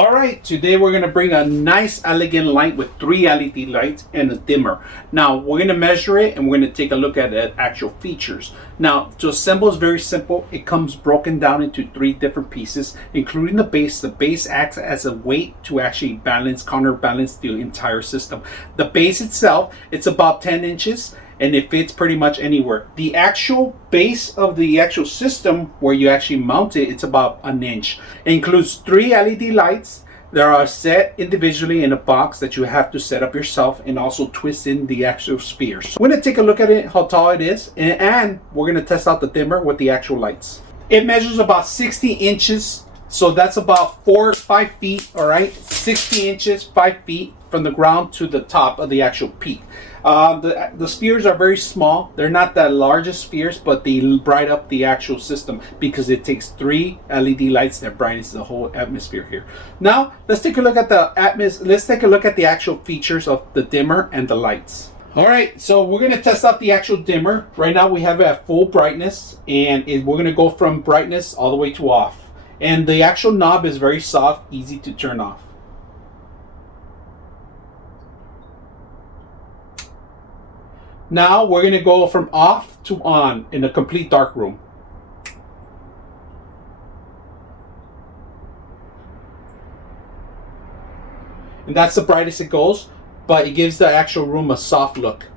All right, today we're going to bring a nice elegant light with 3 LED lights and a dimmer. Now we're going to measure it and we're going to take a look at the actual features. Now to assemble is very simple. It comes broken down into 3 different pieces, including the base. The base acts as a weight to actually counterbalance the entire system. The base itself, it's about 10 inches. And it fits pretty much anywhere. The actual base of the actual system where you actually mount it, it's about 1 inch. It includes 3 LED lights that are set individually in a box that you have to set up yourself, and also twist in the actual spheres. So we're gonna take a look at it, how tall it is, and we're gonna test out the dimmer with the actual lights. It measures about 60 inches. So that's about 4 or 5 feet, all right? 60 inches, 5 feet from the ground to the top of the actual peak. The spheres are very small. They're not the largest spheres, but they bright up the actual system because it takes 3 LED lights that brightens the whole atmosphere here. Now, let's take a look at the actual features of the dimmer and the lights. All right, so we're going to test out the actual dimmer. Right now we have it at full brightness, and we're going to go from brightness all the way to off. And the actual knob is very soft, easy to turn off. Now we're going to go from off to on in a complete dark room. And that's the brightest it goes, but it gives the actual room a soft look.